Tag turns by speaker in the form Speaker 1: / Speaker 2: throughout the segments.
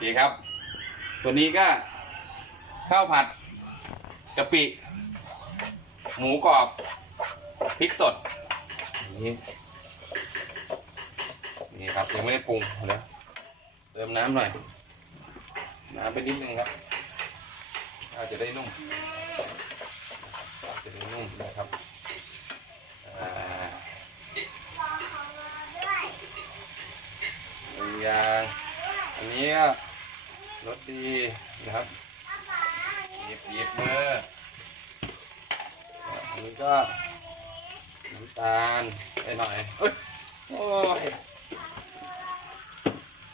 Speaker 1: คครับ ตัวนี้ก็ข้าวผัดกะปิหมูกรอบพริกสด นี่นี่ครับยังไม่ได้ปรุงเลยเติมน้ำหน่อย น้ำไปนิดนึงครับข้าจะได้นุ่มจะได้นุ่มนะครับอันนี้รถดีนะครับหยิบหยิบมือันนี้ก็ น้ำตาลไปหน่อยโอ้ย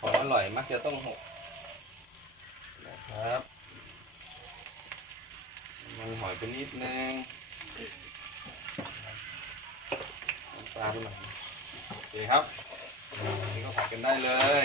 Speaker 1: ของอร่อยมักจะต้องหก นะครับมันหอยไปนิดนึงตาลไหน่อยโอเคครับนี่ก็ผัดกันได้เลย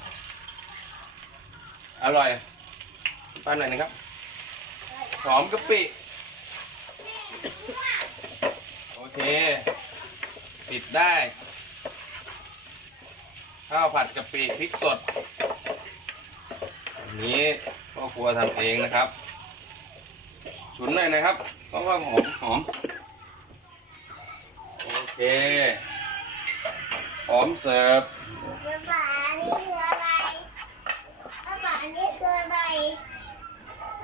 Speaker 1: อร่อยปลาหน่อยนะครับ หอมกะปิ โอเคติดได้ ข้าวผัดกะปิพริกสด นี้พ่อครัวทำเองนะครับฉุนหน่อยนะครับต้องว่าหอม หอม โอเค หอมเสิร์ฟ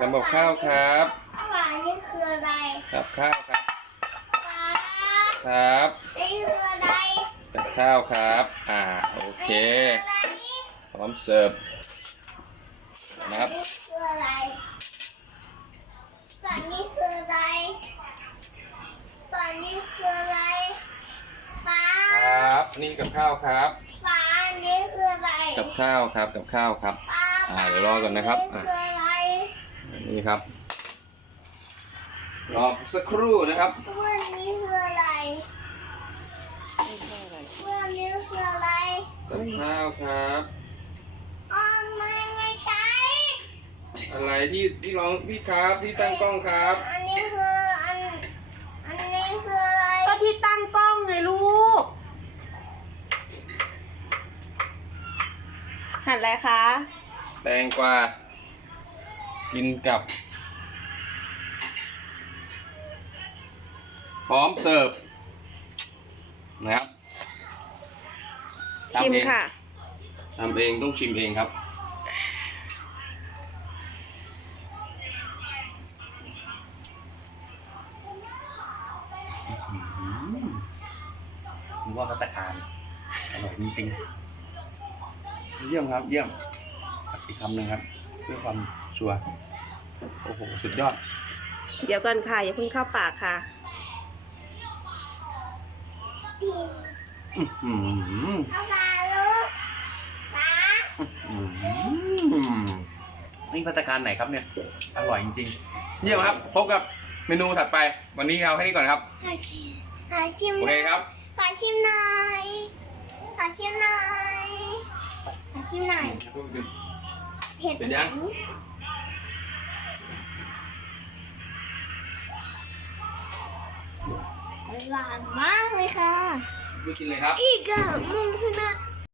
Speaker 1: ทำกับข้าวครับ
Speaker 2: ข้าวนี่คืออะไร
Speaker 1: ครับข้าวครับครับ
Speaker 2: นี่คืออะไร
Speaker 1: กับข้าวครับ อ่า โอเค พร้อมเสิร์ฟนะครับ
Speaker 2: ฝันี่คืออะไรฝันี่คืออะไรป้า
Speaker 1: ครับ นี่กับข้าวครับ
Speaker 2: ป้าอันนี้คืออะไร
Speaker 1: กับข้าวครับ กับข้าวครับอ่า เดี๋ยวรอก่อนนะครับอ่านี่ครับ รอสักครู่นะครับ
Speaker 2: วันนี้คืออะไรวันนี้คืออะไร
Speaker 1: กข้าวครับ
Speaker 2: ออไม่ไม่ใช่
Speaker 1: อะไรที่ที่ร้องพี่ครับที่ตั้งกล้องครับ
Speaker 2: อันนี้คืออัน อันนี้คืออะไร
Speaker 3: ก็ที่ตั้งกล้องไงลูกหันอะไรคะ
Speaker 1: แตงกวากินกับพร้อมเสิร์ฟนะครับ ชิมค่ะทำเองต้องชิมเองครับว่ามาตรการอร่อยจริงๆเยี่ยมครับ เยี่ยมอีกคำหนึ่งครับเพื่อความชัวโอ้โหสุดยอด
Speaker 3: เดี๋ยวก่อนค่ะอย่าพึ่งเข้าปากค่ะ
Speaker 1: นี่พัฒการไหนครับเนี่ยอร่อยจริง ๆเยี่ยมครับพบกับเมนูถัดไปวันนี้เราแค่นี้ก่อนครับข
Speaker 2: อชิมโอเคครับขอชิมหน่อย ขอชิมหน่อย ขอชิมหน่อยเผ็ดยังหวานมากเลยค่ะไกินเลยครับ อีกอะมึงขึ้นมา